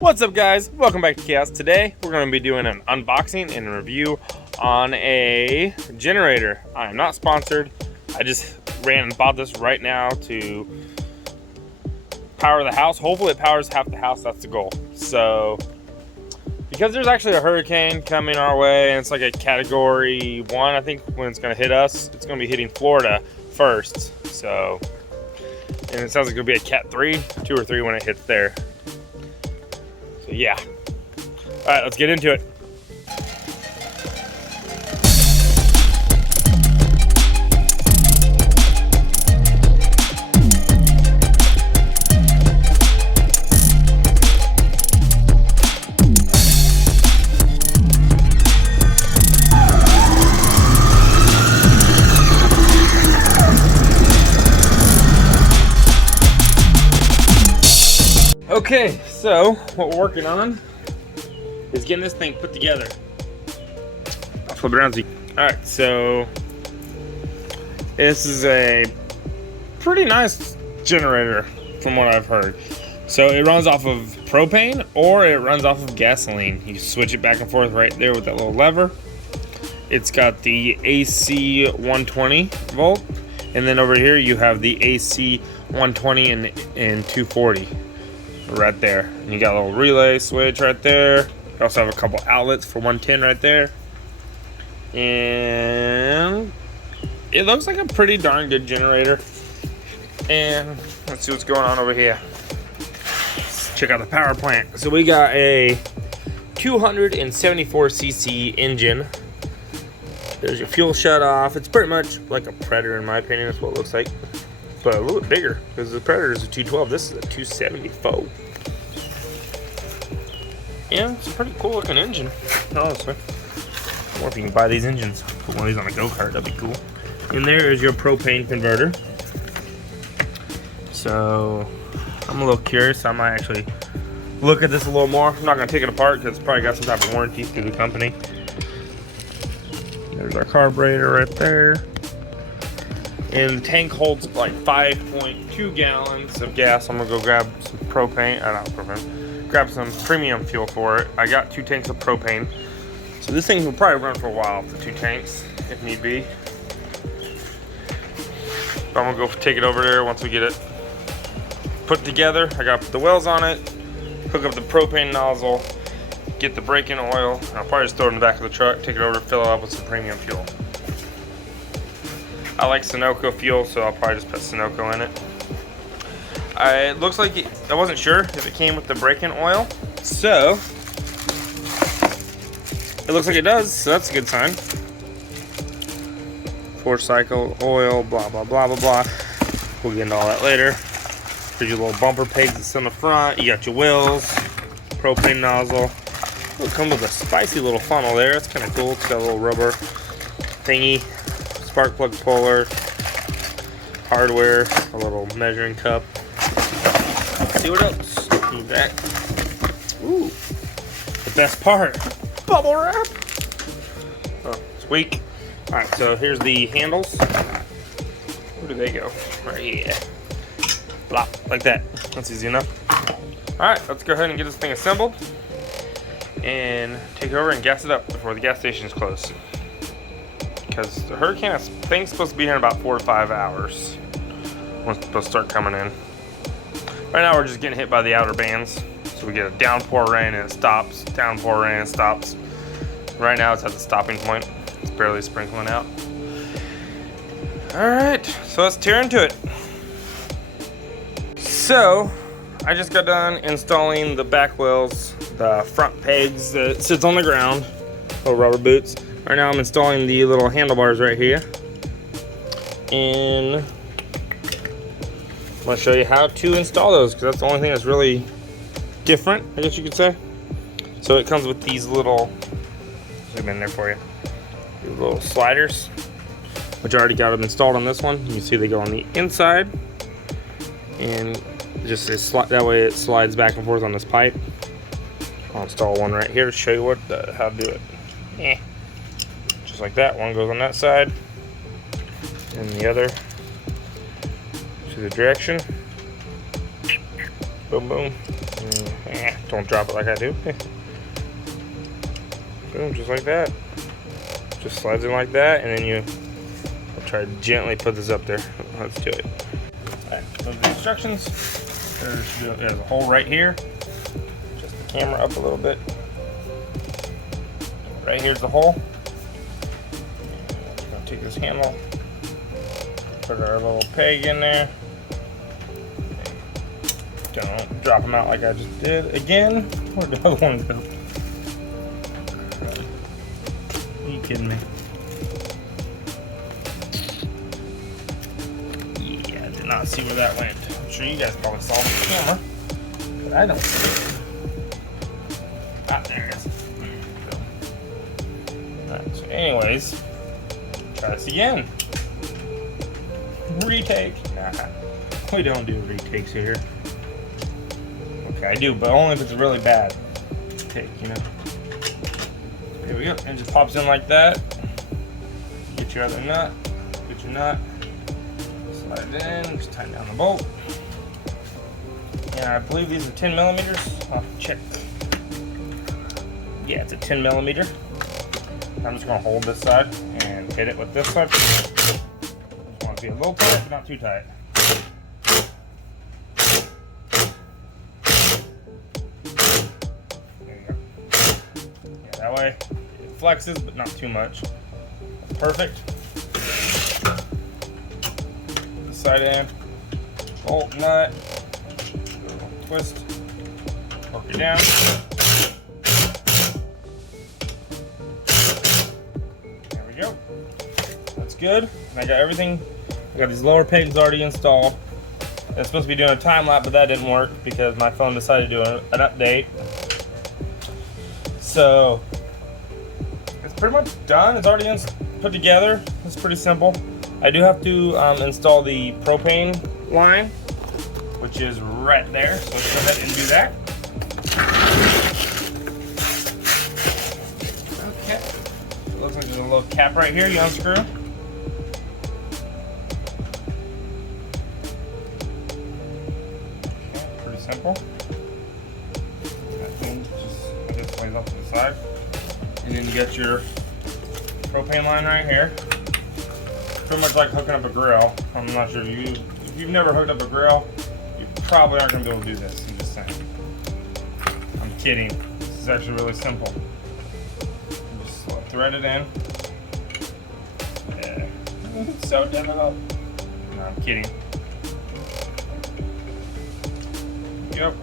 What's up, guys? Welcome back to Chaos. Today we're going to be doing an unboxing and a review on a generator. I am not sponsored. I just ran and bought this right now to power the house. Hopefully it powers half the house. That's the goal. So because there's actually a hurricane coming our way, and it's like a category 1, I think, when it's going to hit us. It's going to be hitting Florida first. So, and it sounds like it'll be a cat 3, 2 or 3 when it hits there. So yeah. All right, let's get into it. Okay, so what we're working on is getting this thing put together. I'll flip it around so you... Alright, so this is a pretty nice generator from what I've heard. So it runs off of propane or it runs off of gasoline. You switch it back and forth right there with that little lever. It's got the AC 120 volt, and then over here you have the AC 120 and 240. Right there, and you got a little relay switch right there. You also have a couple outlets for 110 right there, and it looks like a pretty darn good generator. And let's see what's going on over here. Let's check out the power plant. So we got a 274cc engine. There's your fuel shut off. It's pretty much like a Predator in my opinion. That's what it looks like, but a little bit bigger because the Predator is a 212. This is a 274. Yeah, it's a pretty cool looking engine, honestly. Or if you can buy these engines, put one of these on a go-kart, that'd be cool. And there is your propane converter. So I'm a little curious. I might actually look at this a little more. I'm not gonna take it apart because it's probably got some type of warranty through the company. There's our carburetor right there. And the tank holds like 5.2 gallons of gas. I'm gonna go grab some propane, not propane, grab some premium fuel for it. I got 2 tanks of propane. So this thing will probably run for a while, the 2 tanks, if need be. But I'm gonna go take it over there once we get it put together. I gotta put the wells on it, hook up the propane nozzle, get the brake-in oil. I'll probably just throw it in the back of the truck, take it over, fill it up with some premium fuel. I like Sunoco fuel, so I'll probably just put Sunoco in it. It looks like I wasn't sure if it came with the brake-in oil, so it looks like it does, so that's a good sign. 4-cycle oil, blah, blah, blah, blah, blah. We'll get into all that later. There's your little bumper pegs that's on the front. You got your wheels, propane nozzle. It'll come with a spicy little funnel there. That's kind of cool. It's got a little rubber thingy. Spark plug puller, hardware, a little measuring cup. Let's see what else. Need that. Ooh, the best part, bubble wrap. Oh, it's weak. All right, so here's the handles. Where do they go? Right here. Blop, like that. That's easy enough. All right, let's go ahead and get this thing assembled and take it over and gas it up before the gas station is closed. Because the hurricane thing's supposed to be here in about 4 to 5 hours when it's supposed to start coming in. Right now we're just getting hit by the outer bands. So we get a downpour rain and it stops, downpour rain and it stops. Right now it's at the stopping point. It's barely sprinkling out. Alright, so let's tear into it. So, I just got done installing the back wheels, the front pegs that sits on the ground, little rubber boots. Right now I'm installing the little handlebars right here, and I'm going to show you how to install those because that's the only thing that's really different, I guess you could say. So it comes with these little, zoom in there for you, these little sliders, which I already got them installed on this one. You can see they go on the inside, and just that way it slides back and forth on this pipe. I'll install one right here to show you how to do it. Just like that. One goes on that side and the other to the direction. Boom, boom. Don't drop it like I do. Boom, just like that. Just slides in like that, and then I'll try to gently put this up there. Let's do it. Alright, so the instructions. There's a hole right here. Just the camera up a little bit. Right here's the hole. We're gonna take this handle, put our little peg in there. Don't drop them out like I just did again. Where do I want to go? Are you kidding me? Yeah, I did not see where that went. I'm sure you guys probably saw it on the camera, but I don't see it. Ah, there it is. Alright, so anyways, try this again. Retake. Nah, we don't do retakes here. Okay, I do, but only if it's really bad. Take, you know. Here we go. And it just pops in like that. Get your other nut. Get your nut. Slide it in. Just tighten down the bolt. And I believe these are 10 millimeters. I'll check. Yeah, it's a 10 millimeter. I'm just going to hold this side and hit it with this side. Just want to be a little tight, but not too tight. That way it flexes, but not too much. Perfect. This side in, bolt, nut, twist, work it down. There we go. That's good. And I got everything. I got these lower pegs already installed. It's supposed to be doing a time lapse, but that didn't work because my phone decided to do an update. So it's pretty much done. It's already put together. It's pretty simple. I do have to install the propane line, which is right there. So let's go ahead and do that. Okay. It looks like there's a little cap right here. You unscrew. Okay, pretty simple. That thing just lays off to the side. And then you got your propane line right here. Pretty much like hooking up a grill. I'm not sure if you've never hooked up a grill, you probably aren't going to be able to do this. I'm just saying. I'm kidding. This is actually really simple. You just thread it in. Yeah. It's so difficult. No, I'm kidding. Yep.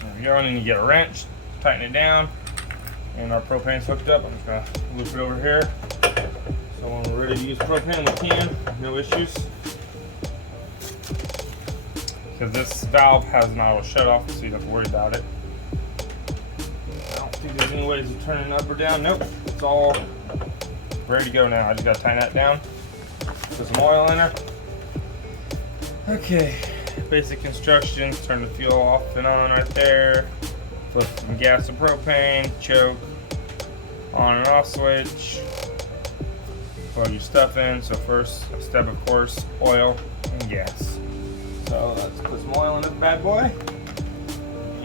There we go. And then you get a wrench, tighten it down. And our propane's hooked up. I'm just gonna loop it over here. So when we're ready to use propane, we can. No issues. Because this valve has an auto shut off, so you don't have to worry about it. I don't think there's any ways to turn it up or down. Nope. It's all ready to go now. I just gotta tighten that down. Put some oil in there. Okay. Basic instructions. Turn the fuel off and on right there. Flip from gas to propane, choke, on and off switch, plug your stuff in. So first step, of course, oil and gas. So let's put some oil in this bad boy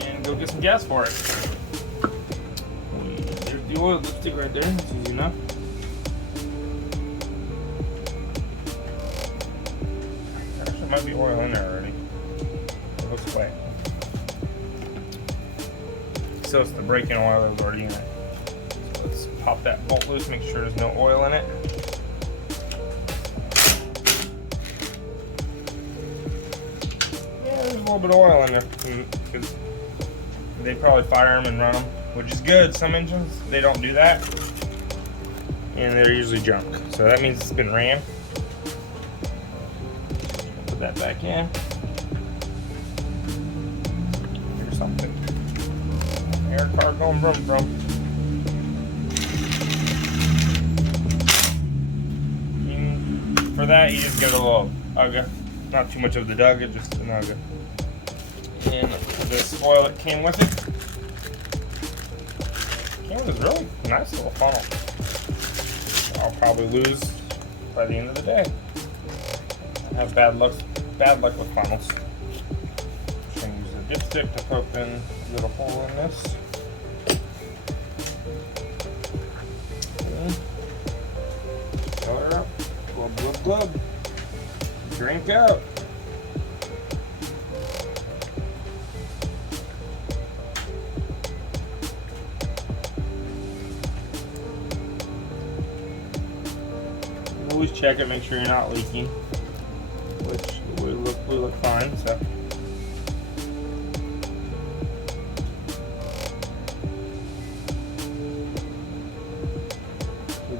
and go get some gas for it. There's the oil dipstick right there, it's easy enough. There actually might be oil in there already. It looks wet. So it's the braking oil that was already in it. So let's pop that bolt loose, make sure there's no oil in it. Yeah, there's a little bit of oil in there because they probably fire them and run them, which is good. Some engines, they don't do that. And they're usually junk. So that means it's been ran. Put that back in. Here's something. Air car going vroom vroom. For that, you just get a little UGA. Not too much of the Dugga, just an UGA. And this oil that came with it. Came with this really nice little funnel. I'll probably lose by the end of the day. I have bad luck with funnels. dipstick to poke in a little hole in this. Fill her up. Glub, glub, glub. Drink up. Always check it, make sure you're not leaking. Which we look fine, so.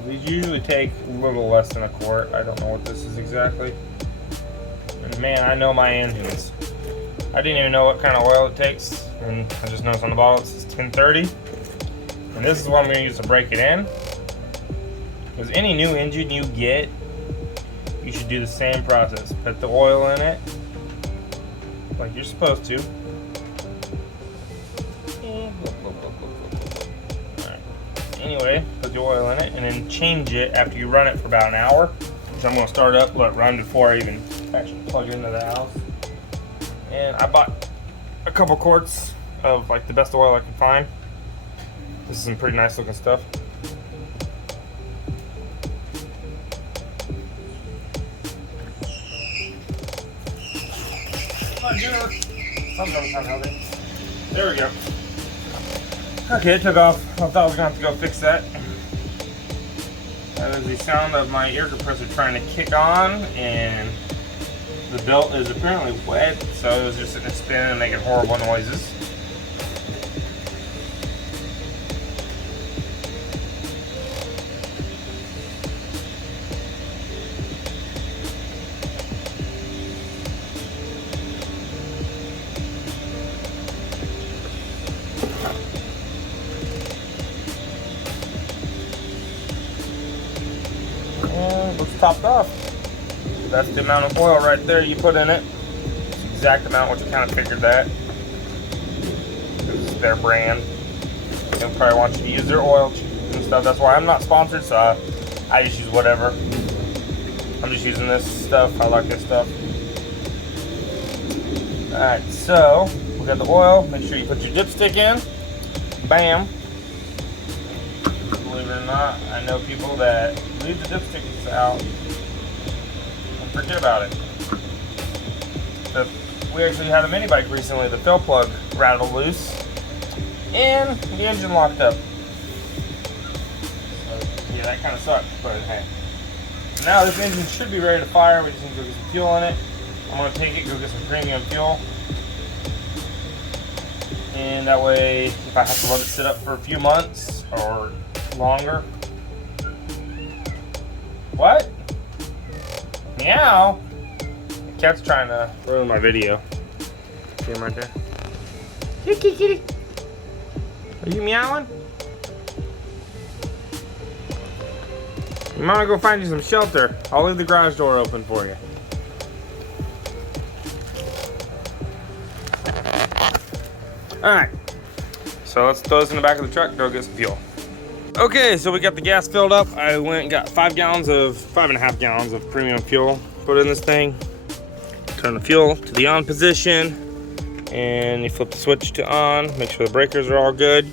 These usually take a little less than a quart. I don't know what this is exactly. And man, I know my engines. I didn't even know what kind of oil it takes, and I just noticed on the bottle it says 1030. And this is what I'm going to use to break it in. Because any new engine you get, you should do the same process. Put the oil in it, like you're supposed to. Anyway, put the oil in it and then change it after you run it for about an hour. So I'm going to start up, let it run before I even actually plug it into the house. And I bought a couple quarts of like the best oil I could find. This is some pretty nice looking stuff. There we go. Okay, it took off. I thought I was going to have to go fix that. That is the sound of my air compressor trying to kick on, and the belt is apparently wet, so it was just sitting there spinning and making horrible noises. And looks topped off. That's the amount of oil right there you put in it. It's the exact amount, which I kind of figured that. This is their brand. They'll probably want you to use their oil and stuff. That's why I'm not sponsored, so I just use whatever. I'm just using this stuff. I like this stuff. Alright, so we got the oil. Make sure you put your dipstick in. Bam. Believe it or not, I know people that leave the dipsticks out and forget about it. We actually had a mini bike recently, the fill plug rattled loose and the engine locked up. So, yeah, that kind of sucks, but hey. Now this engine should be ready to fire. We just need to go get some fuel in it. I'm going to take it, go get some premium fuel. And that way, if I have to let it sit up for a few months or longer. What? Meow. The cat's trying to ruin my video. See him right there? Kitty, kitty. Are you meowing? You might want to go find you some shelter. I'll leave the garage door open for you. Alright. So let's throw this in the back of the truck, go get some fuel. Okay, so we got the gas filled up. I went and got 5.5 gallons of premium fuel. Put it in this thing. Turn the fuel to the on position. And you flip the switch to on. Make sure the breakers are all good.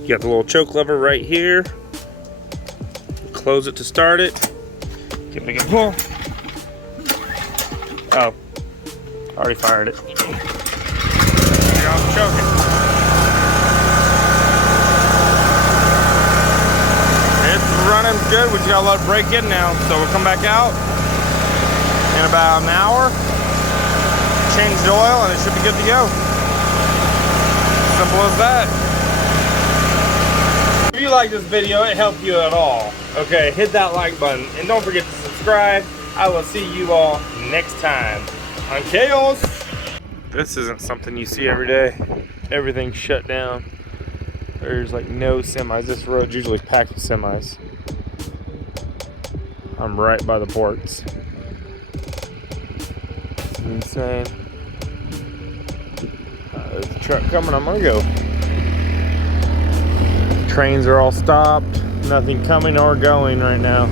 You got the little choke lever right here. Close it to start it. Give it a good pull. Oh, already fired it. You're on choking. Running good. We just gotta let it break in now. So we'll come back out in about an hour, change the oil, and it should be good to go. Simple as that. If you like this video, it helped you at all, okay, hit that like button and don't forget to subscribe. I will see you all next time on Chaos. This isn't something you see every day. Everything's shut down. There's like no semis. This road's usually packed with semis. I'm right by the ports. It's insane. There's a truck coming. I'm gonna go. Trains are all stopped. Nothing coming or going right now.